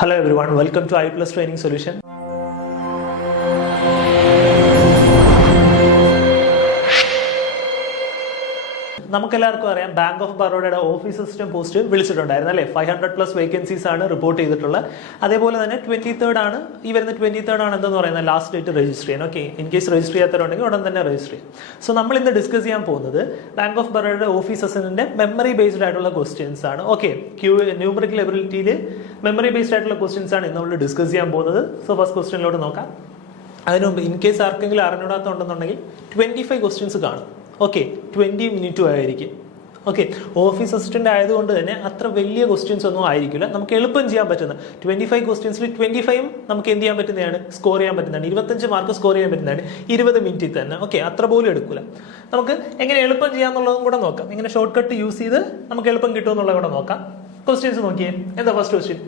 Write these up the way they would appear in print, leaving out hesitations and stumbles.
Hello everyone, welcome to I Plus Training Solution. നമുക്കെല്ലാവർക്കും അറിയാം bank of ബറോഡയുടെ office assistant post വിളിച്ചിട്ടുണ്ടായിരുന്നു അല്ലേ. 500+ വേക്കൻസീസ് ആണ് റിപ്പോർട്ട് ചെയ്തിട്ടുള്ളത്. അതേപോലെ തന്നെ 23rd ആണ് ഈ വരുന്ന 23rd ആണ് എന്തെന്ന് പറയുന്നത് ലാസ്റ്റ് ഡേറ്റ് രജിസ്റ്റർ ചെയ്യാൻ. ഓക്കെ, ഇൻ കേസ് രജിസ്റ്റർ ചെയ്യാത്തവരുണ്ടെങ്കിൽ ഉടൻ തന്നെ രജിസ്റ്റർ ചെയ്യാം. സോ നമ്മൾ ഇന്ന് ഡിസ്കസ് ചെയ്യാൻ പോകുന്നത് ബാങ്ക് ഓഫ് ബറോഡയുടെ ഓഫീസ് അസിസ്റ്റന്റിന്റെ മെമ്മറി ബേസ്ഡ് ആയിട്ടുള്ള ക്വസ്റ്റ്യൻസ് ആണ്. ഓക്കെ, ന്യൂമറിക്കൽ എബിലിറ്റിയിൽ മെമ്മറി ബേസ്ഡ് ആയിട്ടുള്ള ക്വസ്റ്റ്യൻസ് ആണ് ഇന്ന് നമ്മൾ ഡിസ്കസ് ചെയ്യാൻ പോകുന്നത്. സോ ഫസ്റ്റ് ക്വസ്റ്റ്യനിലോട്ട് നോക്കാം. അതിന് മുമ്പ് ഇൻ കേസ് ആർക്കെങ്കിലും അറിഞ്ഞൂടാത്തുണ്ടെന്നുണ്ടെങ്കിൽ 25 ക്വസ്റ്റ്യൻസ് കാണും. ഓക്കെ, 20 മിനിറ്റും ആയിരിക്കും. ഓക്കെ, ഓഫീസ് അസിസ്റ്റന്റ് ആയതുകൊണ്ട് തന്നെ അത്ര വലിയ ക്വസ്റ്റ്യൻസ് ഒന്നും ആയിരിക്കില്ല. നമുക്ക് എളുപ്പം ചെയ്യാൻ പറ്റുന്ന 25 ക്വസ്റ്റ്യൻസിൽ 25 നമുക്ക് എന്ത് ചെയ്യാൻ പറ്റുന്നതാണ്, സ്കോർ ചെയ്യാൻ പറ്റുന്നതാണ്. 25 മാർക്ക് സ്കോർ ചെയ്യാൻ പറ്റുന്നതാണ് 20 മിനിറ്റിൽ തന്നെ. ഓക്കെ, അത്ര പോലും എടുക്കില്ല. നമുക്ക് എങ്ങനെ എളുപ്പം ചെയ്യാന്നുള്ളതും കൂടെ നോക്കാം. എങ്ങനെ ഷോർട്ട് കട്ട് യൂസ് ചെയ്ത് നമുക്ക് എളുപ്പം കിട്ടുമെന്നുള്ളത് കൂടെ നോക്കാം. ക്വസ്റ്റ്യൻസ് നോക്കിയേ. എന്താ first question?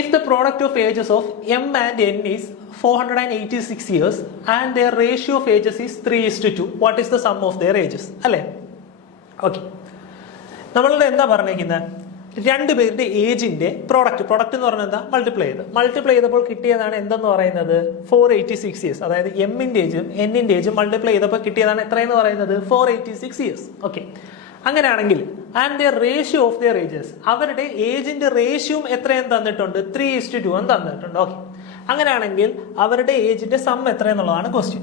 If the product of ages of M and N is 486 years and their ratio of ages is 3:2, what is the sum of their ages? അല്ലേ? ഓക്കെ, നമ്മളുടെ എന്താ പറഞ്ഞിരിക്കുന്നത്, രണ്ടുപേരുടെ ഏജിന്റെ പ്രോഡക്റ്റ് എന്ന് പറഞ്ഞാൽ എന്താ, മൾട്ടിപ്ലൈ ചെയ്തപ്പോൾ കിട്ടിയതാണ് എന്തെന്ന് പറയുന്നത് 486 ഇയേഴ്സ്. അതായത് എമ്മിന്റെ ഏജും എന്നിന്റെ ഏജും മൾട്ടിപ്ലൈ ചെയ്തപ്പോൾ കിട്ടിയതാണ് എത്രയെന്ന് പറയുന്നത് 486 ഇയേഴ്സ്. ഓക്കെ, അങ്ങനെയാണെങ്കിൽ and the ratio of their ages, അവരുടെ ഏജിന്റെ റേഷ്യോയും എത്രയും തന്നിട്ടുണ്ട്, 3:2 എന്ന് തന്നിട്ടുണ്ട്. ഓക്കെ, അങ്ങനെയാണെങ്കിൽ അവരുടെ ഏജിന്റെ സം എത്രയെന്നുള്ളതാണ് ക്വസ്റ്റ്യൻ.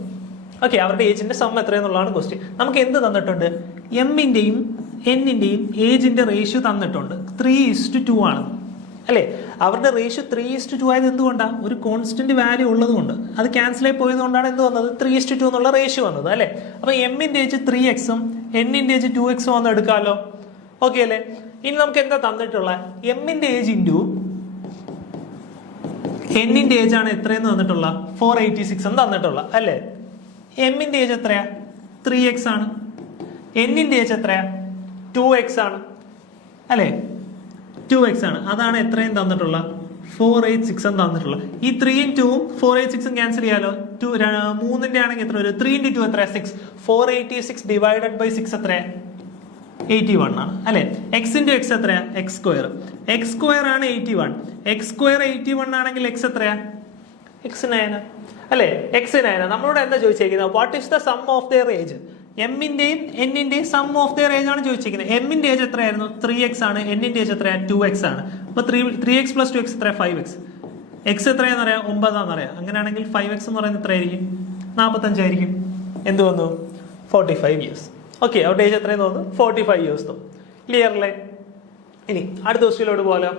ഓക്കെ, അവരുടെ ഏജിന്റെ സം എത്രയെന്നുള്ളതാണ് ക്വസ്റ്റ്യൻ. നമുക്ക് എന്ത് തന്നിട്ടുണ്ട്, എമ്മിന്റെയും എന്നിന്റെയും ഏജിന്റെ റേഷ്യോ തന്നിട്ടുണ്ട് 3:2 ആണ് അല്ലേ. അവരുടെ റേഷ്യോ 3:2 ആയത് എന്തുകൊണ്ടാണ്, ഒരു കോൺസ്റ്റന്റ് വാല്യൂ ഉള്ളത് കൊണ്ട്. അത് ക്യാൻസൽ ആയി പോയത് കൊണ്ടാണ് എന്ത് വന്നത് 3:2 എന്നുള്ള റേഷ്യോ വന്നത് അല്ലേ. അപ്പൊ എമ്മിന്റെ ഏജ് 3x-ഉം എന്നിന്റെ ഏജ് 2x-ഉം വന്ന് എടുക്കാമല്ലോ. ഓക്കെ അല്ലേ. ഇനി നമുക്ക് എന്താ തന്നിട്ടുള്ള, എമ്മിന്റെ ഏജ് ഇൻറ്റു എന്നിന്റെ ഏജ് ആണ് എത്രയെന്ന് തന്നിട്ടുള്ള 486 എന്ന് തന്നിട്ടുള്ള അല്ലേ. എമ്മിന്റെ ഏജ് എത്രയാ 3x ആണ്, എന്നിന്റെ ഏജ് എത്രയാ 2x ആണ് അല്ലേ. 2x ആണ്, അതാണ് എത്രയും തന്നിട്ടുള്ള 486 എന്ന് തന്നിട്ടുള്ള. ഈ 3ഉം 2ഉം 486ഉം ക്യാൻസൽ ചെയ്യാലോ. 3ന്റെ ആണെങ്കിൽ എത്ര വരും, 3 × 2 എത്ര 6. 486 ഡിവൈഡഡ് ബൈ 6 എത്രയാ 81 ആണ് അല്ലെ. x × x എത്രയാ x സ്ക്വയർ ആണ് 81. x സ്ക്വയർ 81 ആണെങ്കിൽ x എത്രയാ x9 അല്ലെ. x9 നമ്മളോട് എന്താ ചോദിച്ചിരിക്കുന്നത്, what is the sum of their age. എമ്മിന്റെയും എന്നിന്റെയും സം ഓഫ് ദെയർ ഏജ് ആണ് ചോദിച്ചിരിക്കുന്നത്. എമ്മിന്റെ ഏജ് എത്രയായിരുന്നു 3x ആണ്, എന്നിന്റെ ഏജ് എത്രയാ 2x ആണ്. അപ്പൊ 3x + 2x എത്രയാ 5x. x എത്രയാന്ന് അറിയാം 9 ആണെന്നറിയാം. അങ്ങനെയാണെങ്കിൽ 5x എന്ന് പറയുന്നത് എത്രയായിരിക്കും 45 ആയിരിക്കും. എന്ത് വന്നു 45 ഇയേഴ്സ്. ഓക്കെ, അവരുടെ ഏജ് എത്രയെന്ന് തോന്നുന്നു 45 ഇയേഴ്സ് തോന്നും. ക്ലിയർ അല്ലേ. ഇനി അടുത്ത ക്വസ്റ്റ്യനിലോട്ട് പോകാലോ.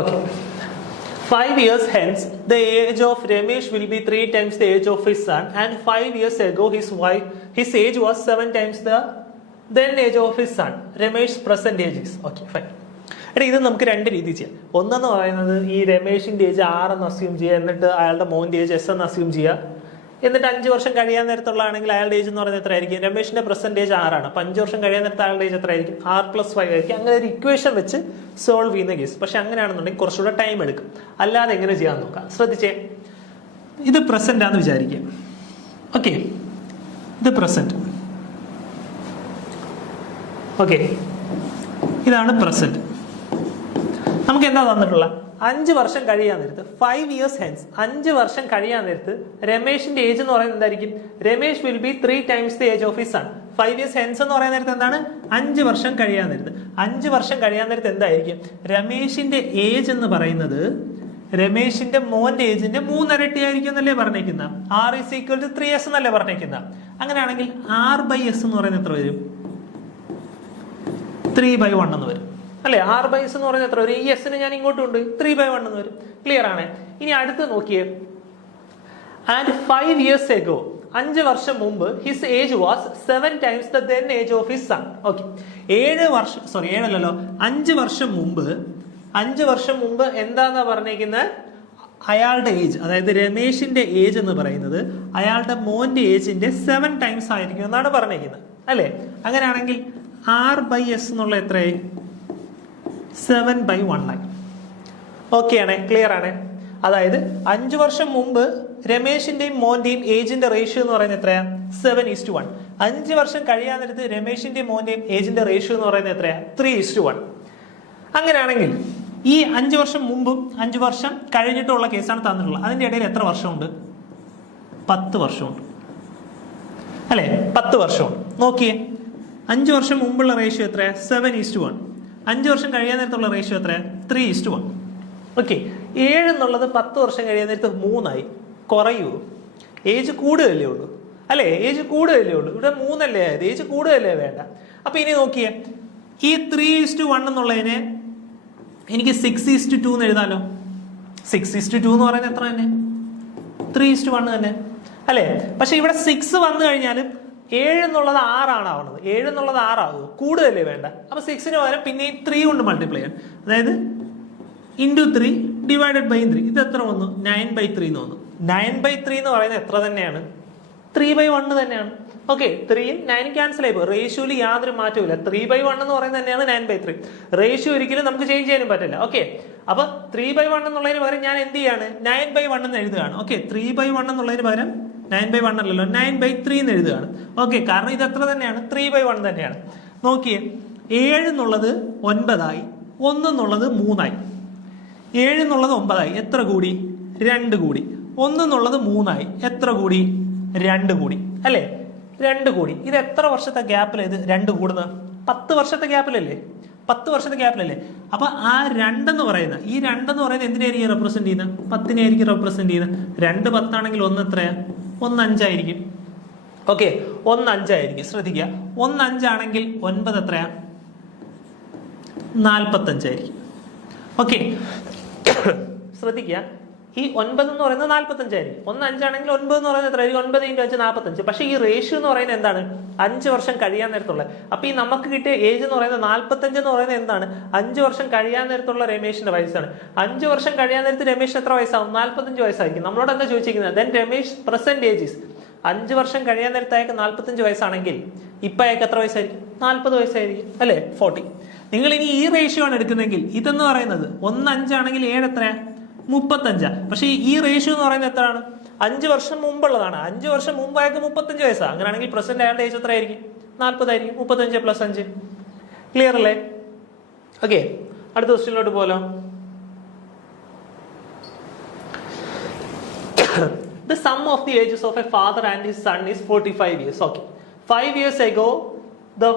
Okay, 5 years hence, the age of Ramesh will be 3 times the age of his son, and 5 years ago his age was 7 times the then age of his son. Ramesh's present age is. Okay, fine. എടാ, ഇത് നമുക്ക് രണ്ട് രീതി ചെയ്യാം. ഒന്നെന്ന് പറയുന്നത് ഈ രമേഷിന്റെ age 6 എന്ന് അസ്യൂം ചെയ്യുക, എന്നിട്ട് അയാളുടെ മോന്റെ ഏജ് S എന്ന് അസ്യൂം ചെയ്യുക. എന്നിട്ട് 5 വർഷം കഴിയാൻ നേരത്തുള്ളതാണെങ്കിൽ അയാളുടെ ഏജ് എന്ന് പറയുന്നത് എത്ര ആയിരിക്കും, രമേഷിന്റെ പ്രസന്റ് ഏജ് 6 ആണ്. അപ്പൊ 5 വർഷം കഴിയാൻ നേരത്തെ അയാളുടെ ഏജ് എത്ര ആയിരിക്കും 6+5 ആയിരിക്കും. അങ്ങനെ ഒരു ഇക്വേഷൻ വെച്ച് സോൾവ് ചെയ്യുന്ന കേസ്. പക്ഷെ അങ്ങനെയാണെന്നുണ്ടെങ്കിൽ കുറച്ചുകൂടെ ടൈം എടുക്കും. അല്ലാതെ എങ്ങനെ ചെയ്യാൻ നോക്കാം. ശ്രദ്ധിച്ചേ, ഇത് പ്രസന്റ് ആണെന്ന് വിചാരിക്കുക. ഓക്കെ, ഇത് പ്രസന്റ്. ഓക്കെ, ഇതാണ് പ്രസന്റ്. നമുക്ക് എന്താ തന്നിട്ടുള്ള 5 വർഷം കഴിയാൻ നേരത്ത് 5 years hence, 5 വർഷം കഴിയാൻ നേരത്ത് രമേഷിന്റെ ഏജ് എന്ന് പറയുന്നത് എന്തായിരിക്കും, Ramesh will be 3 times the age of his son. 5 years hence എന്ന് പറയുന്ന നേരത്ത് എന്താണ്, 5 വർഷം കഴിയാൻ നേരത്ത്. 5 വർഷം കഴിയാൻ നേരത്ത് എന്തായിരിക്കും, രമേഷിന്റെ ഏജ് എന്ന് പറയുന്നത് രമേഷിന്റെ മോന്റെ ഏജിന്റെ 3 ഇരട്ടി ആയിരിക്കും എന്നല്ലേ പറഞ്ഞേക്കുന്ന. R = 3s എന്നല്ലേ പറഞ്ഞേക്കുന്ന. അങ്ങനെയാണെങ്കിൽ R/s എന്ന് പറയുന്നത് എത്ര വരും, 3/1 എന്ന് വരും അല്ലെ. R/s എന്ന് പറയുന്നത് എത്ര വരും, ഈ എസിന് ഞാൻ ഇങ്ങോട്ട് കൊണ്ട് 3/1 എന്ന് വരും. ക്ലിയർ ആണ്. ഇനി അടുത്ത് നോക്കിയേ, ആൻഡ് 5 years ago, 5 വർഷം മുമ്പ് his age was 7 times the then age of his son. Okay, 5 വർഷം മുമ്പ് എന്താന്നാ പറഞ്ഞേക്കുന്നത്, അയാളുടെ ഏജ്, അതായത് രമേഷിന്റെ ഏജ് എന്ന് പറയുന്നത് അയാളുടെ മോന്റെ ഏജിന്റെ 7 times ആയിരിക്കും എന്നാണ് പറഞ്ഞേക്കുന്നത് അല്ലെ. അങ്ങനെയാണെങ്കിൽ R/s എന്നുള്ള എത്രയായി 7/1 ആയി. ഓക്കെ ആണ്, ക്ലിയർ ആണ്. അതായത് 5 വർഷം മുമ്പ് രമേഷിന്റെയും മോന്റെയും ഏജിന്റെ റേഷ്യോ എന്ന് പറയുന്നത് എത്രയാ 7:1. 5 വർഷം കഴിയാൻ നേരത്ത് രമേശിന്റെയും മോന്റെയും ഏജിന്റെ റേഷ്യോ എന്ന് പറയുന്നത് എത്രയാ? 3:1. അങ്ങനെയാണെങ്കിൽ ഈ 5 വർഷം മുമ്പും 5 വർഷം കഴിഞ്ഞിട്ടുള്ള കേസാണ് തന്നിട്ടുള്ളത്. അതിന്റെ ഇടയിൽ എത്ര വർഷമുണ്ട്? 10 വർഷമുണ്ട് അല്ലെ? 10 വർഷമുണ്ട്. നോക്കിയേ, 5 വർഷം മുമ്പുള്ള റേഷ്യോ എത്രയാ? 7:1. 5 വർഷം കഴിയാൻ നേരത്തുള്ള റേഷ്യോ എത്രയാ? 3:1. ഓക്കെ, 7 എന്നുള്ളത് 10 വർഷം കഴിയാൻ നേരത്ത് 3 കുറയൂ? ഏജ് കൂടുകയല്ലേ ഉള്ളൂ അല്ലെ? ഏജ് കൂടുകയല്ലേ ഉള്ളൂ. ഇവിടെ 3 അല്ലേ ആയത്? ഏജ് കൂടുകയല്ലേ വേണ്ട. അപ്പൊ ഇനി നോക്കിയേ, ഈ 3:1 എന്നുള്ളതിനെ എനിക്ക് 6:2 എന്ന് എഴുതാലോ. 6:2 എന്ന് പറയുന്നത് എത്ര തന്നെ? 3:1 തന്നെ അല്ലെ? പക്ഷെ ഇവിടെ 6 വന്നു കഴിഞ്ഞാലും 7 എന്നുള്ളത് 6 ആണ് ആവുന്നത്. 7 എന്നുള്ളത് 6 ആകുമോ? കൂടുതലല്ലേ വേണ്ട. അപ്പൊ 6ന് പകരം പിന്നെ 3 കൊണ്ട് മൾട്ടിപ്ലൈ ചെയ്യാൻ, അതായത് ഇൻറ്റു 3 ഡിവൈഡഡ് ബൈ 3. ഇത് എത്ര വന്നു? 9/3 എന്ന് വന്നു. 9/3 എന്ന് പറയുന്നത് എത്ര തന്നെയാണ്? 3/1 തന്നെയാണ്. ഓക്കെ, 3യും 9 ക്യാൻസൽ ആയി പോകും. റേഷ്യോയിൽ യാതൊരു മാറ്റവും ഇല്ല. 3/1 എന്ന് പറയുന്നത് തന്നെയാണ് 9/3. റേഷ്യോ ഒരിക്കലും നമുക്ക് ചേഞ്ച് ചെയ്യാനും പറ്റില്ല. ഓക്കെ, അപ്പൊ 3/1 എന്നുള്ളതിന് പകരം ഞാൻ എന്ത് ചെയ്യാണ്? 9/1 എന്ന് എഴുതുകയാണ്. ഓക്കെ, 3/1 എന്നുള്ളതിന് പകരം 9/1 അല്ലല്ലോ, 9/3 എന്ന് എഴുതുകയാണ്. ഓക്കെ, കാരണം ഇത് എത്ര തന്നെയാണ്? 3/1 തന്നെയാണ്. നോക്കിയേ, 7 എന്നുള്ളത് 9 1 എന്നുള്ളത് 3 7 എന്നുള്ളത് 9 എത്ര കൂടി? 2 കൂടി. 1 എന്നുള്ളത് 3 എത്ര കൂടി? 2 കൂടി അല്ലേ? 2 കൂടി. ഇത് എത്ര വർഷത്തെ ഗ്യാപ്പിൽ ഇത് 2 കൂടുന്നത്? 10 വർഷത്തെ ഗ്യാപ്പിലല്ലേ? 10 വർഷത്തെ ഗ്യാപ്പിലല്ലേ? അപ്പൊ ആ 2 എന്ന് പറയുന്നത്, ഈ 2 എന്ന് പറയുന്നത് എന്തിനായിരിക്കും റെപ്രസെന്റ് ചെയ്യുന്നത്? 10 ആയിരിക്കും റെപ്രസെന്റ് ചെയ്യുന്നത്. 2 10 ആണെങ്കിൽ 1 എത്രയാ? 1 5 ആയിരിക്കും. ഓക്കെ, 1 5 ആയിരിക്കും. ശ്രദ്ധിക്കുക, 1 5 ആണെങ്കിൽ 9 എത്രയാ? 45 ആയിരിക്കും. ഓക്കെ, ശ്രദ്ധിക്കുക, ഈ 9 എന്ന് പറയുന്നത് 45 ആയിരിക്കും. 1 5 ആണെങ്കിൽ 9 എന്ന് പറയുന്നത് എത്ര ആയിരിക്കും? 9 × 5 45. പക്ഷെ ഈ റേഷ്യോ എന്ന് പറയുന്നത് എന്താണ്? 5 വർഷം കഴിയാൻ നേരത്തുള്ള. അപ്പൊ ഈ നമുക്ക് കിട്ടിയ ഏജ് എന്ന് പറയുന്നത് 45 എന്ന് പറയുന്നത് എന്താണ്? 5 വർഷം കഴിയാൻ നേരത്തുള്ള രമേശിന്റെ വയസ്സാണ്. 5 വർഷം കഴിയാൻ നേരത്ത് രമേശ് എത്ര വയസ്സാവും? 45 വയസ്സായിരിക്കും. നമ്മളോട് എന്താ ചോദിച്ചിരിക്കുന്നത്? ദെൻ രമേശ് പ്രസന്റ് ഏജ് 5 വർഷം കഴിയാൻ നേരത്ത് അയാൾക്ക് 45 വയസ്സാണെങ്കിൽ ഇപ്പൊ അയാൾക്ക് എത്ര വയസ്സായിരിക്കും? 40 വയസ്സായിരിക്കും അല്ലെ? 40. നിങ്ങൾ ഇനി ഈ റേഷ്യോ ആണ് എടുക്കുന്നെങ്കിൽ ഇതെന്ന് പറയുന്നത് 1 5 ആണെങ്കിൽ 7 എത്രയാ? 35. പക്ഷെ ഈ റേഷ്യോ എന്ന് പറയുന്നത് എത്രയാണ്? 5 വർഷം മുമ്പുള്ളതാണ്. 5 വർഷം മുമ്പ് അയാൾക്ക് 35 വയസ്സാണ്. അങ്ങനെയാണെങ്കിൽ പ്രസന്റ് അയാളുടെ ഏജ് എത്ര ആയിരിക്കും? 40 ആയിരിക്കും. 35 + 5. ക്ലിയർ അല്ലേ? ഓക്കെ, അടുത്ത ക്വസ്റ്റ്യനിലോട്ട് പോലോ. The sum of the ages of a father and his son is 45 years. Okay, 5 years ago the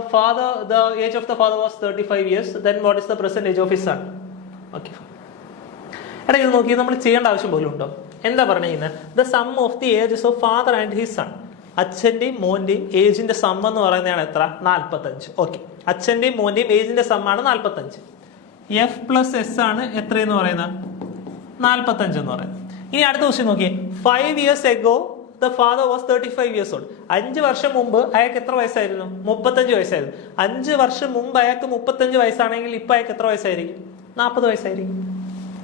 age of the father was 35 years. Then what is the present age of his son? Okay, എടാ ഇത് നോക്കി, നമ്മൾ ചെയ്യേണ്ട ആവശ്യം പോലും ഉണ്ടോ? എന്താ പറഞ്ഞിരിക്കുന്നത്? The sum of the ages of father and his son. അച്ഛന്റെയും മോന്റെയും ഏജിന്റെ സം എന്ന് പറയുന്നതാണ് എത്ര? 45. ഓക്കെ, അച്ഛന്റെയും മോന്റെയും ഏജിന്റെ സമ്മാണ് 45. F + S ആണ് എത്രയെന്ന് പറയുന്നത്? 45 എന്ന് പറയുന്നത്. ഇനി അടുത്ത ക്വസ്റ്റ്യൻ നോക്കിയേ. 5 years ago the father was 35 years old. 5 വർഷം മുമ്പ് അയാൾക്ക് എത്ര വയസ്സായിരുന്നു? 35 വയസ്സായിരുന്നു. 5 വർഷം മുമ്പ് അയാൾക്ക് 35 വയസ്സാണെങ്കിൽ ഇപ്പൊ അയാൾക്ക് എത്ര വയസ്സായിരിക്കും? 40 വയസ്സായിരിക്കും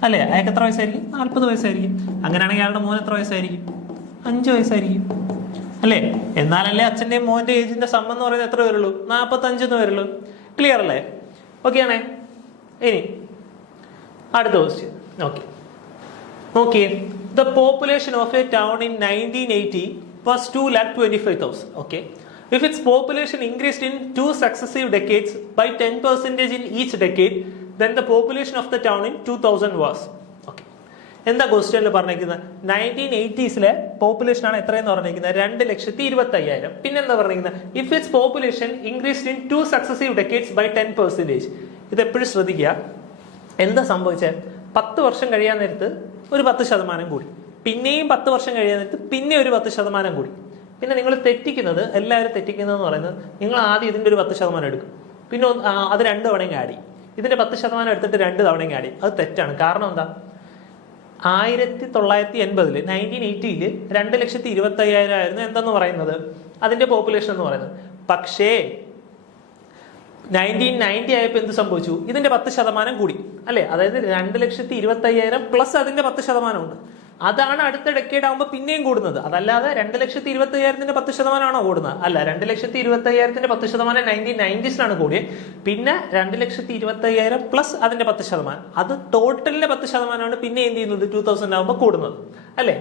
അല്ലെ? അയാൾക്ക് എത്ര വയസ്സായിരിക്കും? 40 വയസ്സായിരിക്കും. അങ്ങനെയാണെങ്കിൽ അയാളുടെ മോൻ എത്ര വയസ്സായിരിക്കും? 5 വയസ്സായിരിക്കും അല്ലെ? എന്നാലല്ലേ അച്ഛന്റെയും മോന്റെ ഏജിന്റെ സം എന്ന് പറയുന്നത് എത്ര വരുള്ളൂ? 45 എന്ന് വരുള്ളൂ. ക്ലിയർ അല്ലേ? ഓക്കെ ആണേ? ഇനി അടുത്ത ക്വസ്റ്റ്യൻ. ഓക്കെ, നോക്കിയേ. The population of a town in 1980 was 2,25,000. Okay, if its population increased in 2 successive decades by 10% in each decade, then the population of the town in 2000 was. Okay, എന്താ ക്വസ്റ്റ്യനിൽ പറഞ്ഞിരിക്കുന്നത്? 1980s population ആണ് എത്രയെന്ന് പറഞ്ഞിരിക്കുന്നത്? 2,25,000. പിന്നെന്താ പറഞ്ഞിരിക്കുന്നത്? If it's population increased in 2 successive decades by 10%. ഇത് എപ്പോഴും ശ്രദ്ധിക്കുക. എന്താ സംഭവിച്ചത്? 10 വർഷം കഴിയാൻ നേരത്ത് ഒരു 10% കൂടി, പിന്നെയും 10 വർഷം കഴിയാൻ നേരത്ത് പിന്നെ ഒരു 10% കൂടി. പിന്നെ നിങ്ങൾ തെറ്റിക്കുന്നത്, എല്ലാവരും തെറ്റിക്കുന്നതെന്ന് പറയുന്നത്, നിങ്ങൾ ആദ്യം ഇതിന്റെ ഒരു 10% എടുക്കും, പിന്നെ അത് 2 തവണയും ആഡ് ചെയ്യും. ഇതിന്റെ 10% എടുത്തിട്ട് 2 തവണയും ആഡ് ചെയ്യും. അത് തെറ്റാണ്. കാരണം എന്താ? 1980 1980 2,25,000 ആയിരുന്നു എന്തെന്ന് പറയുന്നത് അതിന്റെ പോപ്പുലേഷൻ എന്ന് പറയുന്നത്. പക്ഷേ 1990 ആയപ്പോൾ എന്ത് സംഭവിച്ചു? ഇതിന്റെ 10% കൂടി അല്ലെ? അതായത് 2,25,000 പ്ലസ് അതിന്റെ 10% ഉണ്ട്. അതാണ് അടുത്ത ഡെക്കേഡ് ആകുമ്പോൾ പിന്നെയും കൂടുന്നത്. അതല്ലാതെ 2,25,000 10% ആണോ കൂടുന്നത്? അല്ല, 2,25,000 10% 1990s കൂടിയത്. പിന്നെ 2,25,000 പ്ലസ് അതിന്റെ 10%, അത് ടോട്ടലിന്റെ 10% പിന്നെ എന്ത് ചെയ്യുന്നത്? 2000 ആകുമ്പോൾ കൂടുന്നത് അല്ലെ?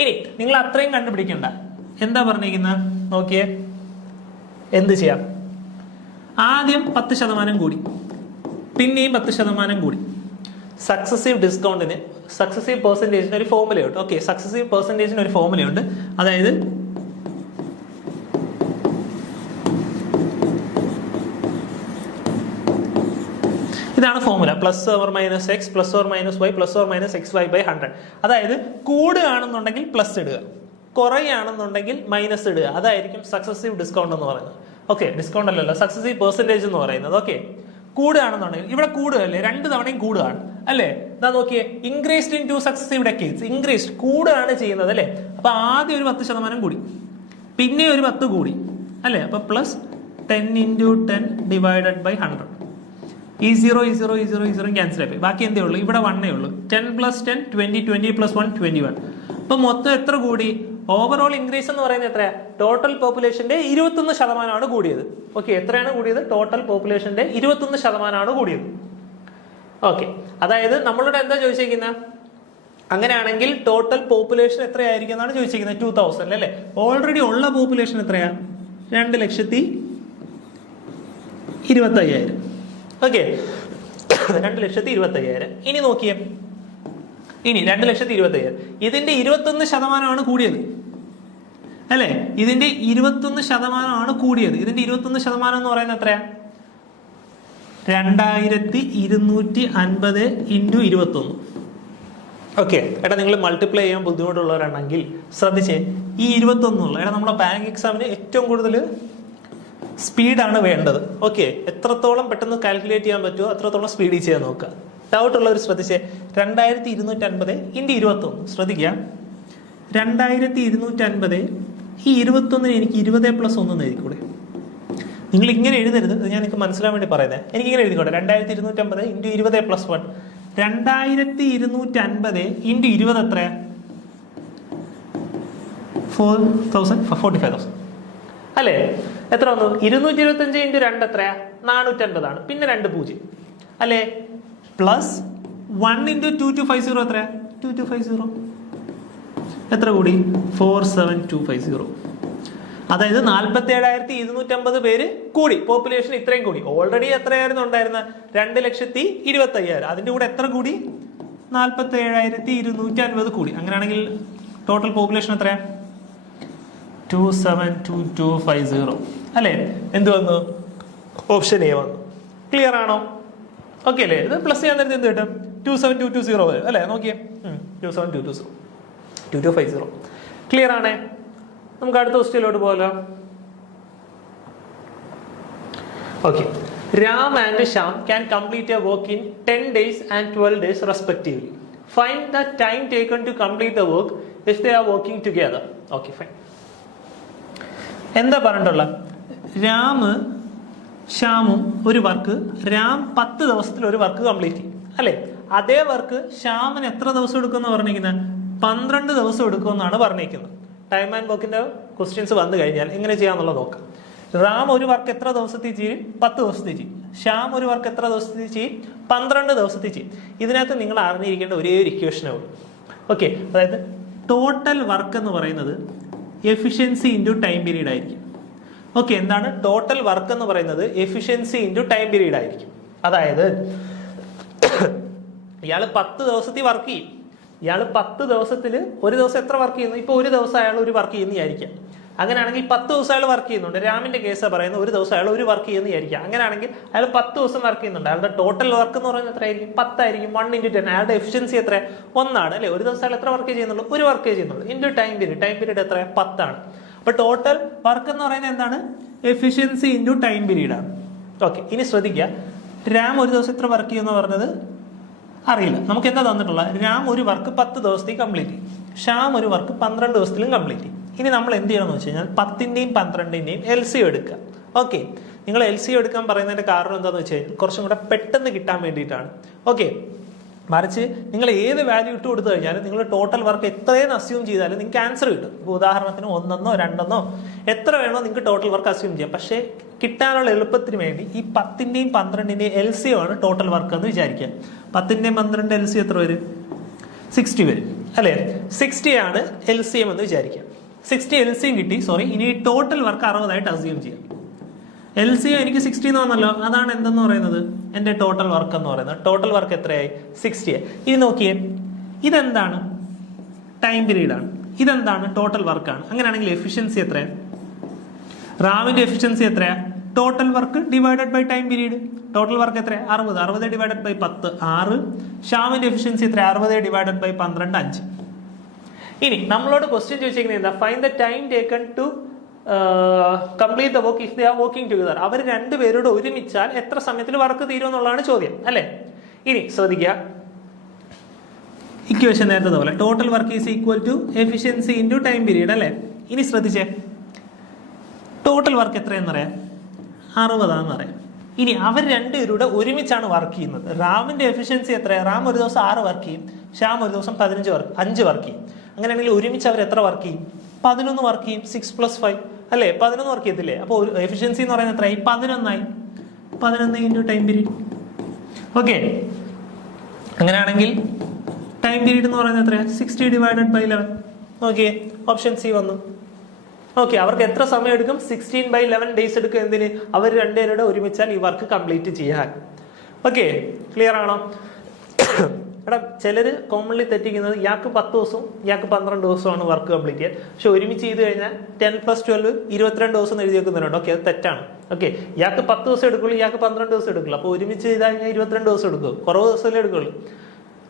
ഇനി നിങ്ങൾ അത്രയും കണ്ടുപിടിക്കണ്ട. എന്താ പറഞ്ഞിരിക്കുന്നത് നോക്കിയേ. എന്ത് ചെയ്യാം? ആദ്യം 10% കൂടി, പിന്നെയും 10% കൂടി. സക്സസീവ് ഡിസ്കൗണ്ടിന്, സക്സസീവ് പെർസെൻറ്റേജിന് ഒരു ഫോർമുലയുണ്ട്. ഓക്കെ, സക്സസീവ് പെർസെൻറ്റേജിന് ഒരു ഫോർമുലയുണ്ട്. അതായത് ഇതാണ് ഫോർമുല. +or-x +or-y +or-xy/100. അതായത് കൂടുകയാണെന്നുണ്ടെങ്കിൽ പ്ലസ് ഇടുക, കുറയുകയാണെന്നുണ്ടെങ്കിൽ മൈനസ് ഇടുക. അതായിരിക്കും സക്സസീവ് ഡിസ്കൗണ്ട് എന്ന് പറയുന്നത്. ഓക്കെ, ഡിസ്കൗണ്ട് അല്ലല്ലോ, സക്സസീവ് പെർസെൻറ്റേജ് എന്ന് പറയുന്നത്. ഓക്കെ, കൂടുകയാണെന്നുണ്ടെങ്കിൽ ഇവിടെ കൂടുകയല്ലേ, 2 തവണയും കൂടുകയാണ് അല്ലേ. എന്താ നോക്കിയേ, increased in 2 successive decades. Increased കൂടുകയാണ് ചെയ്യുന്നത് അല്ലേ. അപ്പൊ ആദ്യം ഒരു 10% കൂടി, പിന്നെ ഒരു 10 കൂടി അല്ലേ. അപ്പൊ +10 × 10 / 100. ഈ 0 ക്യാൻസൽ ആയി. ബാക്കി എന്തേ ഉള്ളൂ? ഇവിടെ 1 ഉള്ളൂ. 10 + 10 20, 20 + 1 21. അപ്പൊ മൊത്തം എത്ര കൂടി? ഓവറോൾ ഇൻക്രീസ് എന്ന് പറയുന്നത് എത്രയാ? ടോട്ടൽ പോപ്പുലേഷന്റെ 21% കൂടിയത്. ഓക്കെ, എത്രയാണ് കൂടിയത്? ടോട്ടൽ പോപ്പുലേഷന്റെ 21% കൂടിയത്. ഓക്കെ, അതായത് നമ്മളിവിടെ എന്താ ചോദിച്ചിരിക്കുന്നത്? അങ്ങനെയാണെങ്കിൽ ടോട്ടൽ പോപ്പുലേഷൻ എത്രയായിരിക്കും എന്നാണ് ചോദിച്ചിരിക്കുന്നത്. 2000 അല്ലേ. ഓൾറെഡി ഉള്ള പോപ്പുലേഷൻ എത്രയാ? 2,25,000. ഓക്കെ, 2,25,000. ഇനി നോക്കിയേ, ഇനി 2,25,000 ഇതിന്റെ 21% കൂടിയത് അല്ലേ. ഇതിന്റെ 21% കൂടിയത്. ഇതിന്റെ 21% എന്ന് പറയുന്നത് എത്രയാ? 2,250 × 21. ഓക്കെ, ഏട്ടാ നിങ്ങൾ മൾട്ടിപ്ലൈ ചെയ്യാൻ ബുദ്ധിമുട്ടുള്ളവരാണെങ്കിൽ ശ്രദ്ധിച്ചേ, ഈ 21 ഏട്ടാ നമ്മുടെ ബാങ്ക് എക്സാമിന് ഏറ്റവും കൂടുതൽ സ്പീഡാണ് വേണ്ടത്. ഓക്കെ, എത്രത്തോളം പെട്ടെന്ന് കാൽക്കുലേറ്റ് ചെയ്യാൻ പറ്റുമോ അത്രത്തോളം സ്പീഡിൽ ചെയ്യാൻ നോക്കുക. ഡൗട്ട് ഉള്ളവർ ശ്രദ്ധിച്ചേ, 2,250 × 21. ശ്രദ്ധിക്കുക, 2,250 ഈ 21 എനിക്ക് 20 + 1 എഴുതിക്കൂടെ? നിങ്ങൾ ഇങ്ങനെ എഴുതരുത്, അത് ഞാൻ നിങ്ങൾക്ക് മനസ്സിലാൻ വേണ്ടി പറയുന്നത്. എനിക്ക് ഇങ്ങനെ എഴുതിക്കോട്ടെ, 2,250 × 20 + 1. 2,250 × 20 എത്രയാ? 45,000 അല്ലേ. എത്ര വന്നു? 225 × 2 എത്രയാ? 450 പിന്നെ 2 0 അല്ലേ. +1 × 2250 എത്രയാ? 2250. എത്ര കൂടി? 47250. അതായത് 47,250 പേര് കൂടി. പോപ്പുലേഷൻ ഇത്രയും കൂടി. ഓൾറെഡി എത്രയായിരുന്നു ഉണ്ടായിരുന്ന? 2,25,000. അതിന്റെ കൂടെ എത്ര കൂടി? 47,250 കൂടി. അങ്ങനെയാണെങ്കിൽ ടോട്ടൽ പോപ്പുലേഷൻ എത്രയാ? 272250 അല്ലേ. എന്ത് വന്നു? ഓപ്ഷൻ എ വന്നു. ക്ലിയർ ആണോ? ഓക്കെ അല്ലേ. ഇത് പ്ലസ് ചെയ്യാൻ നേരത്തെ എന്ത് കിട്ടും? 27220 വരും അല്ലേ. നോക്കിയേ, 27220 ക്ലിയർ ആണേ. നമുക്ക് അടുത്ത ക്വസ്റ്റ്യനിലോട്ട് പോകാലോ. Okay, Ram and Shyam can complete a work in 10 days and 12 days respectively. Find the time taken to complete the work if they are working together. Okay, fine. എന്താ പറഞ്ഞിട്ടുള്ള? രാമ് ശ്യാമും ഒരു വർക്ക്, രാം 10 ദിവസത്തിൽ ഒരു വർക്ക് കംപ്ലീറ്റ് ചെയ്യും അല്ലെ. അതേ work ശ്യാമിന് എത്ര ദിവസം എടുക്കുമെന്ന് പറഞ്ഞിരിക്കുന്നത്? 12 ദിവസം എടുക്കുമെന്നാണ് പറഞ്ഞിരിക്കുന്നത്. ടൈം ആൻഡ് വർക്കിന്റെ ക്വസ്റ്റ്യൻസ് വന്നു കഴിഞ്ഞാൽ എങ്ങനെ ചെയ്യാന്നുള്ളത് നോക്കാം. റാം ഒരു വർക്ക് എത്ര ദിവസത്തിൽ ചെയ്യും? 10 ദിവസത്തിൽ ചെയ്യും. ശ്യാം ഒരു വർക്ക് എത്ര ദിവസത്തിൽ ചെയ്യും? 12 ദിവസത്തിൽ ചെയ്യും. ഇതിനകത്ത് നിങ്ങൾ അറിഞ്ഞിരിക്കേണ്ട ഒരേ ഒരു ഇക്വേഷനേ ഉള്ളൂ. ഓക്കെ, അതായത് ടോട്ടൽ വർക്ക് എന്ന് പറയുന്നത് എഫിഷ്യൻസി ഇൻറ്റു ടൈം പീരീഡ് ആയിരിക്കും. ഓക്കെ, എന്താണ് ടോട്ടൽ വർക്ക് എന്ന് പറയുന്നത്? എഫിഷ്യൻസി ഇൻറ്റു ടൈം പീരീഡ് ആയിരിക്കും. അതായത് ഇയാൾ 10 ദിവസത്തിൽ വർക്ക് ചെയ്യും. ഇയാൾ 10 ദിവസത്തിൽ ഒരു ദിവസം എത്ര വർക്ക് ചെയ്യുന്നു? ഇപ്പൊ ഒരു ദിവസം അയാൾ ഒരു വർക്ക് ചെയ്യുന്നതായിരിക്കാം. അങ്ങനെയാണെങ്കിൽ 10 ദിവസം അയാൾ വർക്ക് ചെയ്യുന്നുണ്ട്. രാമിന്റെ കേസാണ് പറയുന്നത്, ഒരു ദിവസം അയാൾ ഒരു വർക്ക് ചെയ്യുന്നതായിരിക്കാം. അങ്ങനെയാണെങ്കിൽ അയാൾ 10 ദിവസം വർക്ക് ചെയ്യുന്നുണ്ട്. അയാളുടെ ടോട്ടൽ വർക്ക് എന്ന് പറയുന്നത് എത്രയായിരിക്കും? 10 ആയിരിക്കും. 1 × 10. അയാളുടെ എഫിഷ്യൻസി എത്ര? 1 ആണ് അല്ലെ. ഒരു ദിവസം അയാൾ എത്ര വർക്ക് ചെയ്യുന്നുള്ളൂ? ഒരു വർക്ക് ചെയ്യുന്നുള്ളൂ. Into time period. Time period എത്ര? 10 ആണ്. അപ്പൊ ടോട്ടൽ വർക്ക് എന്ന് പറയുന്നത് എന്താണ്? എഫിഷ്യൻസി ഇൻറ്റു ടൈം പീരീഡ് ആണ്. ഓക്കെ, ഇനി ശ്രദ്ധിക്കുക, രാം ഒരു ദിവസം എത്ര വർക്ക് ചെയ്യുമെന്ന് പറഞ്ഞത് അറിയില്ല. നമുക്ക് എന്താ തന്നിട്ടുള്ള? രാം ഒരു വർക്ക് 10 ദിവസത്തിൽ കംപ്ലീറ്റ് ചെയ്യും. ശ്യാം ഒരു വർക്ക് 12 ദിവസത്തിലും കംപ്ലീറ്റ് ചെയ്യും. ഇനി നമ്മൾ എന്ത് ചെയ്യണമെന്ന് വെച്ച് കഴിഞ്ഞാൽ 10ന്റെയും 12ന്റെയും LCM എടുക്കുക. ഓക്കെ, നിങ്ങൾ LCM എടുക്കാൻ പറയുന്നതിന്റെ കാരണം എന്താണെന്ന് വെച്ച് കഴിഞ്ഞാൽ കുറച്ചും കൂടെ പെട്ടെന്ന് കിട്ടാൻ വേണ്ടിയിട്ടാണ്. ഓക്കെ, മറിച്ച് നിങ്ങൾ ഏത് വാല്യൂ ഇട്ട് കൊടുത്തു കഴിഞ്ഞാലും നിങ്ങൾ ടോട്ടൽ വർക്ക് എത്രയെന്ന് അസ്യൂം ചെയ്താലും നിങ്ങൾക്ക് ആൻസർ കിട്ടും. ഇപ്പോൾ ഉദാഹരണത്തിന് 1 2 എത്ര വേണോ നിങ്ങൾക്ക് ടോട്ടൽ വർക്ക് അസ്യൂം ചെയ്യാം. പക്ഷേ കിട്ടാനുള്ള എളുപ്പത്തിന് വേണ്ടി ഈ 10ന്റെയും 12ന്റെയും LCM ആണ് ടോട്ടൽ വർക്ക് എന്ന് വിചാരിക്കുക. 10ന്റെയും 12ന്റെ LCM എത്ര വരും? 60 വരും അല്ലേ. 60 ആണ് LCM എന്ന് വിചാരിക്കുക. 60 LCM കിട്ടി. സോറി, ഇനി ടോട്ടൽ വർക്ക് 60 ആയിട്ട് അസ്യൂം ചെയ്യാം. LCM എനിക്ക് 60 എന്ന് വന്നല്ലോ, അതാണ് എന്തെന്ന് പറയുന്നത് എൻ്റെ ടോട്ടൽ വർക്ക് എന്ന് പറയുന്നത്. ടോട്ടൽ വർക്ക് എത്രയായി? 60. ഇനി നോക്കിയേ, ഇതെന്താണ്? ടൈം പീരീഡ് ആണ്. ഇതെന്താണ്? ടോട്ടൽ വർക്കാണ്. അങ്ങനെയാണെങ്കിൽ എഫിഷ്യൻസി എത്രയാണ്? റാമിന്റെ എഫിഷ്യൻസി എത്രയാ? Total work divided by time period. Total work എത്രയാ? 60. 60 ഡിവൈഡഡ് ബൈ 10 6. ഷാമിന്റെ എഫിഷ്യൻസി എത്ര? 60 ഡിവൈഡഡ് ബൈ 12 5. ഇനി നമ്മളോട് ക്വസ്റ്റ്യൻ ചോദിച്ചിരിക്കുന്നത് എന്താ? Find the time taken to complete the work if they are working together. അവർ രണ്ടുപേരോട് ഒരുമിച്ചാൽ എത്ര സമയത്തിൽ വർക്ക് തീരും എന്നുള്ളതാണ് ചോദ്യം, അല്ലേ? ഇനി ശ്രദ്ധിക്കുക, ഇക്വേഷൻ നേരത്തെ പോലെ total work is equal to efficiency into time period, അല്ലേ? ഇനി ശ്രദ്ധിച്ചേ, ടോട്ടൽ വർക്ക് എത്രയെന്നറിയാം? 60 അറിയാം. ഇനി അവർ രണ്ടുപേരുടെ ഒരുമിച്ചാണ് വർക്ക് ചെയ്യുന്നത്. റാമിന്റെ എഫിഷ്യൻസി എത്രയാണ്? റാം ഒരു ദിവസം 6 വർക്ക് ചെയ്യും, ഷ്യാം ഒരു ദിവസം 5 വർക്ക് ചെയ്യും. അങ്ങനെയാണെങ്കിൽ ഒരുമിച്ച് അവർ എത്ര വർക്ക് ചെയ്യും? 11 വർക്ക് ചെയ്യും. 6 + 5 അല്ലേ? 11 വർക്ക് ചെയ്യത്തില്ലേ? അപ്പോൾ എഫിഷ്യൻസി എന്ന് പറയുന്നത് എത്രയായി? 11 11 ഇൻറ്റു ടൈം പീരീഡ്. ഓക്കെ, അങ്ങനെയാണെങ്കിൽ ടൈം പീരീഡ് എന്ന് പറയുന്നത് എത്രയാണ്? 60 divided by 11. Okay, option C വന്നു. ഓക്കെ, അവർക്ക് എത്ര സമയം എടുക്കും? 16/11 ഡേയ്സ് എടുക്കും. എന്തിന്? അവർ രണ്ടുപേരുടെ ഒരുമിച്ചാൽ ഈ വർക്ക് കംപ്ലീറ്റ് ചെയ്യാൻ. ഓക്കെ, ക്ലിയർ ആണോ? എടാ, ചിലര് കോമൺലി തെറ്റിക്കുന്നത് ഇയാൾക്ക് 10 ദിവസവും ഇയാൾക്ക് 12 ദിവസമാണ് വർക്ക് കംപ്ലീറ്റ് ചെയ്യാൻ. പക്ഷെ ഒരുമിച്ച് ചെയ്ത് കഴിഞ്ഞാൽ 10 + 12 22 ദിവസം എഴുതി വെക്കുന്നുണ്ട്. ഓക്കെ, അത് തെറ്റാണ്. ഓക്കെ, ഇയാൾക്ക് 10 ദിവസം എടുക്കുള്ളൂ, ഇയാൾക്ക് 12 ദിവസം എടുക്കുള്ളൂ. അപ്പോൾ ഒരുമിച്ച് ചെയ്താൽ കഴിഞ്ഞാൽ 22 ദിവസം എടുക്കും, കുറവ് ദിവസമല്ലേ എടുക്കുള്ളൂ.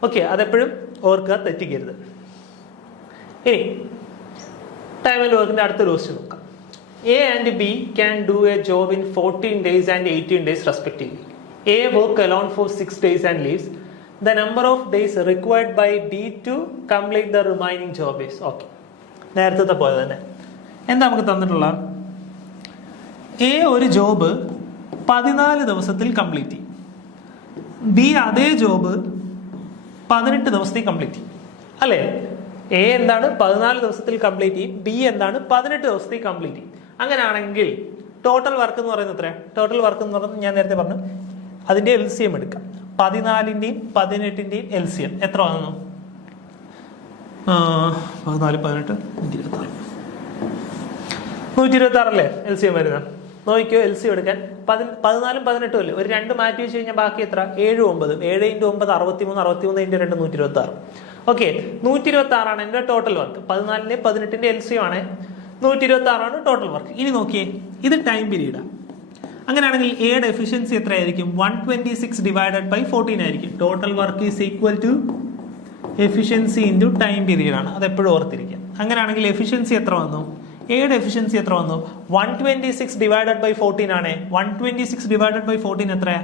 ഓക്കെ, അതെപ്പോഴും ഓർക്കുക, തെറ്റിക്കരുത്. ഇനി ടൈം ആൻഡ് വർക്കിന്റെ അടുത്തൊരു ക്വസ്റ്റ്യൻ നോക്കാം. A and B can do a job in 14 days and 18 days respectively. A work alone for 6 days and leaves. The number of days required by B to complete the remaining job is. Okay, നേരത്തെ പോലെ തന്നെ എന്താ നമുക്ക് തന്നിട്ടുള്ള? A ഒരു job 14 ദിവസത്തിൽ complete ചെയ്യും, B അതേ ജോബ് 18 ദിവസത്തിൽ കംപ്ലീറ്റ് ചെയ്യും, അല്ലേ? A എന്താണ്? 14 ദിവസത്തിൽ കംപ്ലീറ്റ് ചെയ്യും, B എന്താണ്? 18 ദിവസത്തിൽ കംപ്ലീറ്റ് ചെയ്യും. അങ്ങനെയാണെങ്കിൽ ടോട്ടൽ വർക്ക് എന്ന് പറയുന്നത് എത്രയാണ്? ടോട്ടൽ വർക്ക് എന്ന് പറയുന്നത് ഞാൻ നേരത്തെ പറഞ്ഞു, അതിന്റെ LCM എടുക്കാം. 14ന്റെയും 18ന്റെയും LCM എത്ര വന്നു? 14 18 126 അല്ലേ LCM വരുന്നത്? നോക്കിയോ, LCM എടുക്കാൻ 14 18 അല്ലേ? ഒരു 2 മാറ്റി വെച്ച് കഴിഞ്ഞാൽ ബാക്കി എത്ര? 7 9. 7 × 9 63, 63 × 2 126. ഓക്കെ, 126 ആണ് എന്റെ ടോട്ടൽ വർക്ക്. 14ന്റെയും 18ന്റെയും LCM ആണ് 126 ആണ് ടോട്ടൽ വർക്ക്. ഇനി നോക്കിയേ, ഇത് ടൈം പീരീഡാണ്. അങ്ങനെയാണെങ്കിൽ എയുടെ എഫിഷ്യൻസി എത്രയായിരിക്കും? 126 ഡിവൈഡഡ് ബൈ 14 ആയിരിക്കും. Total work is equal to efficiency into time period ആണ്, അത് എപ്പോഴും ഓർത്തിരിക്കുക. അങ്ങനെയാണെങ്കിൽ എഫിഷ്യൻസി എത്ര വന്നു? എയുടെ എഫിഷ്യൻസി എത്ര വന്നു? 126 ഡിവൈഡഡ് ബൈ 14 ആണ്. 126 ഡിവൈഡഡ് ബൈ 14 എത്രയാ?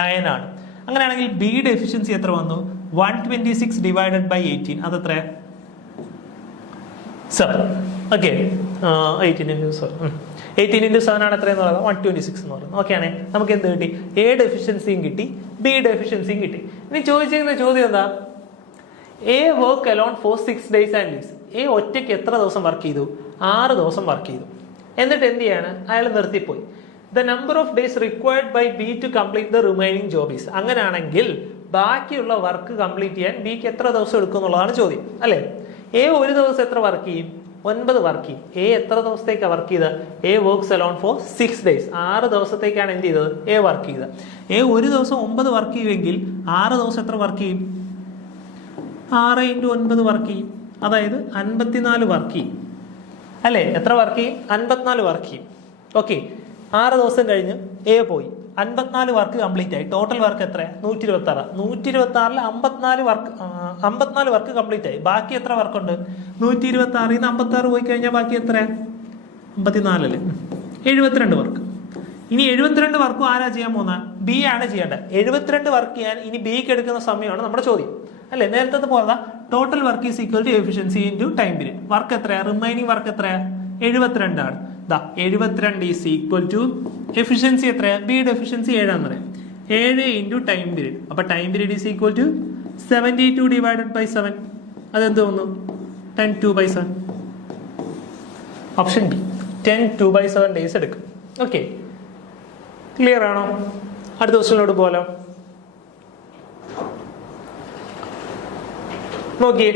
9 ആണ്. അങ്ങനെയാണെങ്കിൽ ബിയുടെ എഫിഷ്യൻസി എത്ര വന്നു? 126 ഡിവൈഡഡ് ബൈ 18, അത് എത്രയാ? 7. ഓക്കെ, 18 × 7 ആണ് എത്രയെന്ന് പറയുന്നത്? 126 എന്ന് പറയുന്നത്. ഓക്കെ ആണേ, നമുക്ക് എന്ത് കിട്ടി? എയുടെ എഫിഷ്യൻസിയും കിട്ടി, ബിയുടെ എഫിഷ്യൻസിയും കിട്ടി. ഇനി ചോദിച്ചിരിക്കുന്ന ചോദ്യം എന്താ? A work alone for 6 days and leaves. A ഒറ്റയ്ക്ക് എത്ര ദിവസം വർക്ക് ചെയ്തു? 6 ദിവസം വർക്ക് ചെയ്തു. എന്നിട്ട് എന്ത് ചെയ്യാണ്? അയാൾ നിർത്തിപ്പോയി. The number of days required by B to complete the remaining jobs. അങ്ങനെയാണെങ്കിൽ ബാക്കിയുള്ള വർക്ക് കംപ്ലീറ്റ് ചെയ്യാൻ ബിക്ക് എത്ര ദിവസം എടുക്കും എന്നുള്ളതാണ് ചോദ്യം, അല്ലേ? എ ഒരു ദിവസം എത്ര വർക്ക് ചെയ്യും? 9 വർക്ക് ചെയ്യും. എ എത്ര ദിവസത്തേക്കാണ് വർക്ക് ചെയ്തത്? A works alone for 6 days. 6 ദിവസത്തേക്കാണ് എന്ത് ചെയ്തത്? എ വർക്ക് ചെയ്തത്. എ ഒരു ദിവസം 9 വർക്ക് ചെയ്യുമെങ്കിൽ 6 ദിവസം എത്ര വർക്ക് ചെയ്യും? 6 × 9 വർക്ക് ചെയ്യും, അതായത് 54 വർക്ക് ചെയ്യും, അല്ലേ? എത്ര വർക്ക് ചെയ്യും? 54 വർക്ക് ചെയ്യും. ഓക്കെ, 6 ദിവസം കഴിഞ്ഞ് എ പോയി, 54 വർക്ക് കംപ്ലീറ്റ് ആയി. ടോട്ടൽ വർക്ക് എത്ര? 126. 126ൽ 54 വർക്ക് കംപ്ലീറ്റ് ആയി. ബാക്കി എത്ര വർക്കുണ്ട്? 126ൽ നിന്ന് 56 പോയി കഴിഞ്ഞാൽ ബാക്കി എത്ര? 54 അല്ലേ? 72 വർക്ക്. ഇനി 72 വർക്കും ആരാ ചെയ്യാൻ പോകുന്ന? ബി ആണ് ചെയ്യേണ്ടത്. 72 വർക്ക് ചെയ്യാൻ ഇനി ബിക്ക് എടുക്കുന്ന സമയമാണ് നമ്മുടെ ചോദ്യം, അല്ലേ? നേരത്തെ പോലെ total work is equal to efficiency into time period. Work എത്രയാ? റിമൈനിങ് വർക്ക് എത്രയാ? 72 ആണ്. 72 ഈസ് ഈക്വൽ ടു എഫിഷ്യൻസി എത്രയാ? ബിയുടെ എഫിഷ്യൻസി 7 ആണെന്ന് പറയാം. 7 × ടൈം പീരീഡ്. അപ്പൊ time period is equal to 72 divided by 7. അതെന്ത് തോന്നുന്നു? 10 2/7. ഓപ്ഷൻ ബി 10 2/7 ഡേയ്സ് എടുക്കും. ഓക്കെ, ക്ലിയർ ആണോ? അടുത്ത ക്വസ്റ്റ്യനിലോട്ട് പോകാലോ. നോക്കിയേ,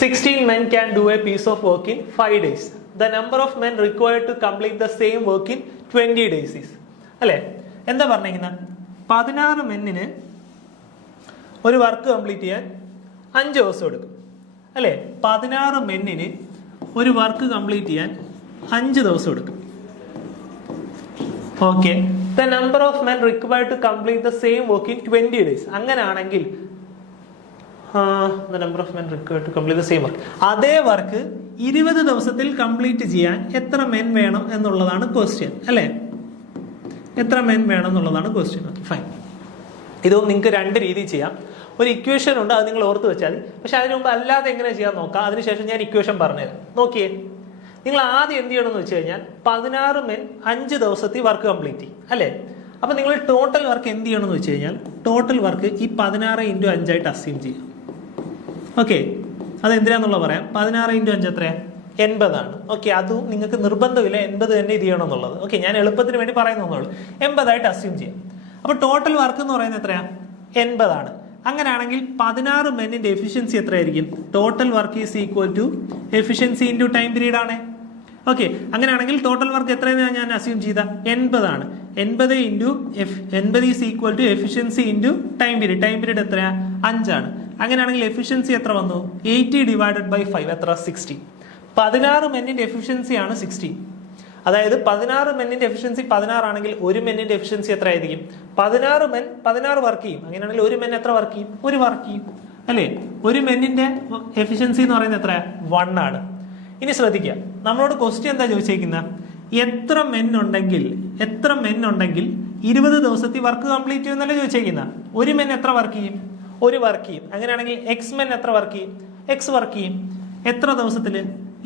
16 men can do a piece of work in 5 days. The number of men required to complete the same work in 20 days is. അല്ലേ? എന്താ പറഞ്ഞിരിക്കുന്നത്? 16 മെന്നിന് ഒരു വർക്ക് കംപ്ലീറ്റ് ചെയ്യാൻ 5 ദിവസം എടുക്കും അല്ലേ? 16 മെന്നിന് ഒരു വർക്ക് കംപ്ലീറ്റ് ചെയ്യാൻ 5 ദിവസം എടുക്കും. Okay, the number of men required to complete the same work in 20 days. അങ്ങനെയാണെങ്കിൽ the number of men required to complete the same work. അതേ വർക്ക് 20 ദിവസത്തിൽ കംപ്ലീറ്റ് ചെയ്യാൻ എത്ര മെൻ വേണം എന്നുള്ളതാണ് ക്വസ്റ്റ്യൻ അല്ലേ? എത്ര മെൻ വേണം എന്നുള്ളതാണ് ക്വസ്റ്റ്യൻ. Okay, fine. ഇതും നിങ്ങൾക്ക് 2 രീതിയിൽ ചെയ്യാം. ഒരു ഇക്വേഷൻ ഉണ്ട്, അത് നിങ്ങൾ ഓർത്ത് വെച്ചാൽ മതി. പക്ഷെ അതിന് മുമ്പ് അല്ലാതെ എങ്ങനെ ചെയ്യാൻ നോക്കാം. അതിനുശേഷം ഞാൻ ഇക്വേഷൻ പറഞ്ഞുതരാം. നോക്കിയേ, നിങ്ങൾ ആദ്യം എന്ത് ചെയ്യണമെന്ന് വെച്ച് കഴിഞ്ഞാൽ 16 മെൻ 5 ദിവസത്തിൽ വർക്ക് കംപ്ലീറ്റ് ചെയ്യും അല്ലേ? അപ്പൊ നിങ്ങൾ ടോട്ടൽ വർക്ക് എന്ത് ചെയ്യണമെന്ന് വെച്ച് കഴിഞ്ഞാൽ ടോട്ടൽ വർക്ക് ഈ 16 × 5 ആയിട്ട് അസ്യൂം ചെയ്യാം. ഓക്കെ, അത് എന്തിനാന്നുള്ള പറയാം. 16 × 5 എത്രയാ? 80 ആണ്. ഓക്കെ, അതും നിങ്ങൾക്ക് നിർബന്ധമില്ല 80 തന്നെ ഇത് ചെയ്യണം എന്നുള്ളത്. ഓക്കെ, ഞാൻ എളുപ്പത്തിന് വേണ്ടി പറയുന്നുള്ളൂ. 80 ആയിട്ട് അസ്യൂം ചെയ്യാം. അപ്പൊ ടോട്ടൽ വർക്ക് എന്ന് പറയുന്നത് എത്രയാ? 80 ആണ്. അങ്ങനെയാണെങ്കിൽ 16 മെന്നിന്റെ എഫിഷ്യൻസി എത്രയായിരിക്കും? Total work is equal to efficiency into time period ആണ്. ഓക്കെ, അങ്ങനെയാണെങ്കിൽ ടോട്ടൽ വർക്ക് എത്രയാണ് ഞാൻ അസ്യൂം ചെയ്ത? 80 ആണ്. 80 is equal to efficiency into time period. Time period എത്രയാ? 5 ആണ്. അങ്ങനെയാണെങ്കിൽ എഫിഷ്യൻസി എത്ര വന്നു? 80 ഡിവൈഡഡ് ബൈ 5 എത്ര? 60. 16 മെന്നിന്റെ എഫിഷ്യൻസി ആണ് 60. അതായത് 16 മെന്നിന്റെ എഫിഷ്യൻസി 16 ആണെങ്കിൽ ഒരു മെന്നിന്റെ എഫിഷ്യൻസി എത്ര ആയിരിക്കും? 16 മെൻ 16 വർക്ക് ചെയ്യും. അങ്ങനെയാണെങ്കിൽ ഒരു മെൻ എത്ര വർക്ക് ചെയ്യും? ഒരു വർക്ക് ചെയ്യും അല്ലേ? ഒരു മെന്നിന്റെ എഫിഷ്യൻസി എന്ന് പറയുന്നത് എത്രയാ? 1 ആണ്. ഇനി ശ്രദ്ധിക്കുക, നമ്മളോട് ക്വസ്റ്റ്യൻ എന്താ ചോദിച്ചേക്കുന്നത്? എത്ര മെൻ ഉണ്ടെങ്കിൽ 20 ദിവസത്തിൽ വർക്ക് കംപ്ലീറ്റ് ചെയ്യുന്നല്ലേ ചോദിച്ചേക്കുന്ന. ഒരു മെൻ എത്ര വർക്ക് ചെയ്യും? ഒരു വർക്ക് ചെയ്യും. അങ്ങനെയാണെങ്കിൽ എക്സ് മെൻ എത്ര വർക്ക് ചെയ്യും? എക്സ് വർക്ക് ചെയ്യും. എത്ര ദിവസത്തില്?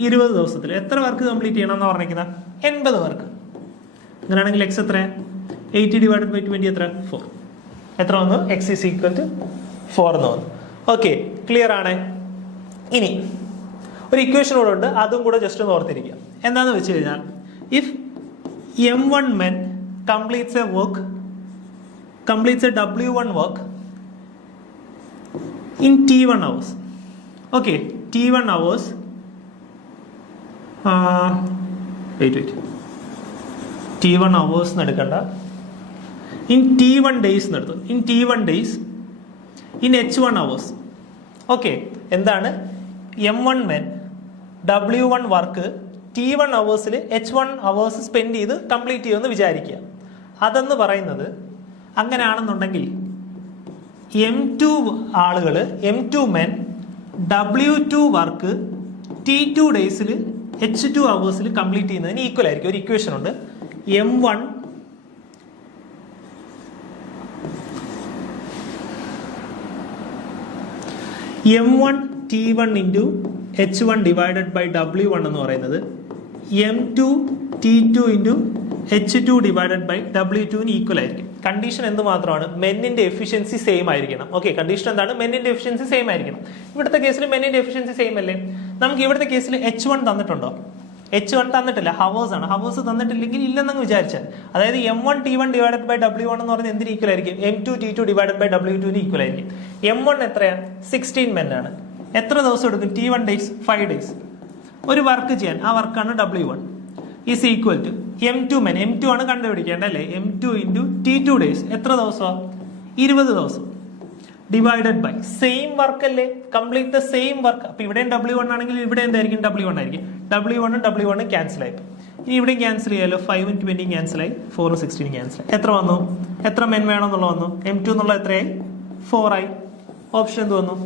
20 ദിവസത്തിൽ. എത്ര വർക്ക് കംപ്ലീറ്റ് ചെയ്യണം എന്ന് പറഞ്ഞിരിക്കുന്ന? 80 വർക്ക്. അങ്ങനെയാണെങ്കിൽ എക്സ് എത്ര? 80 ഡിവൈഡഡ് ബൈ 20 എത്ര? 4. എത്ര വന്നു? എക്സ് ഈസ് ഈക്വൽ ടു 4 എന്ന് വന്നു. ഓക്കെ, ക്ലിയർ ആണ്. ഇനി ഒരു ഇക്വേഷൻ കൂടെ ഉണ്ട്, അതും കൂടെ ജസ്റ്റ് ഒന്ന് ഓർത്തിരിക്കുക. എന്താന്ന് വെച്ച് കഴിഞ്ഞാൽ if M1 men completes a W1 work in T1 hours. Okay, T1 hours. Wait. T1 hours നടക്കണ്ട. In T1 days നടത്തും. In T1 days in H1 hours. Okay, എന്താണ്? M1 men W1 work T1 അവേഴ്സിൽ H1 hours spend ചെയ്ത് complete ചെയ്യുമെന്ന് വിചാരിക്കുക. അതെന്ന് പറയുന്നത് അങ്ങനെയാണെന്നുണ്ടെങ്കിൽ M2 ആളുകൾ M2 men W2 work T2 ഡേയ്സിൽ H2 അവേഴ്സിൽ കംപ്ലീറ്റ് ചെയ്യുന്നതിന് ഈക്വൽ ആയിരിക്കും. ഒരു ഇക്വേഷൻ ഉണ്ട്. M1 T1 into H1 divided by W1 എന്ന് പറയുന്നത് M2 T2 into H2 divided by W2 equal ആയിരിക്കും. കണ്ടീഷൻ എന്ത് മാത്രമാണ്? മെന്നിന്റെ എഫിഷ്യൻസി സെയിം ആയിരിക്കണം. ഓക്കെ, കണ്ടീഷൻ എന്താണ്? മെന്നിന്റെ എഫിഷ്യൻസി സെയിം ആയിരിക്കണം. ഇവിടുത്തെ കേസിൽ മെന്നിന്റെ എഫിഷ്യൻസി സെയിം അല്ലേ? നമുക്ക് ഇവിടുത്തെ കേസിൽ H1 തന്നിട്ടുണ്ടോ? H1 തന്നിട്ടില്ല, ഹവേഴ്സ് ആണ്. ഹവേഴ്സ് തന്നിട്ടില്ലെങ്കിൽ ഇല്ലെന്നങ്ങ് വിചാരിച്ചാൽ, അതായത് M1 T1 divided by W1 എന്ന് പറയുന്നത് എന്തിന് ഈക്വൽ ആയിരിക്കും? M2 T2 divided by W2 equal ആയിരിക്കും. M1 എത്രയാ? 16 മെൻ ആണ്. എത്ര ദിവസം എടുക്കും? T1 days, 5 days. ഒരു വർക്ക് ചെയ്യാൻ, ആ വർക്കാണ് W1 is equal to M2 men. M2 ആണ് കണ്ടുപിടിക്കേണ്ടത് അല്ലേ? M2 into T2 days. എത്ര ദിവസമാണ്? 20 ദിവസം ഡിവൈഡഡ് ബൈ സെയിം വർക്ക് അല്ലേ? Complete the same work. അപ്പൊ ഇവിടെയും W1 ആണെങ്കിൽ ഇവിടെ എന്തായിരിക്കും? W1 ആയിരിക്കും. W1 ക്യാൻസൽ ആയി. ഇനി ഇവിടെയും ക്യാൻസൽ ചെയ്യാലോ. 5 20 ക്യാൻസൽ ആയി, 4 16 ക്യാൻസൽ ആയി. എത്ര വന്നു? എത്ര മെൻ വേണം എന്നുള്ള വന്നു? M2 എന്നുള്ള എത്രയായി? 4 ആയി. ഓപ്ഷൻ എന്ത് വന്നു?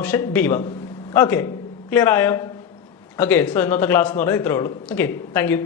ഓപ്ഷൻ ബി വന്നു. ഓക്കെ, ക്ലിയർ ആയോ? ഓക്കെ, സോ ഇന്നത്തെ ക്ലാസ് എന്ന് പറയുന്നത് ഇത്രേ ഉള്ളൂ. Okay, thank you.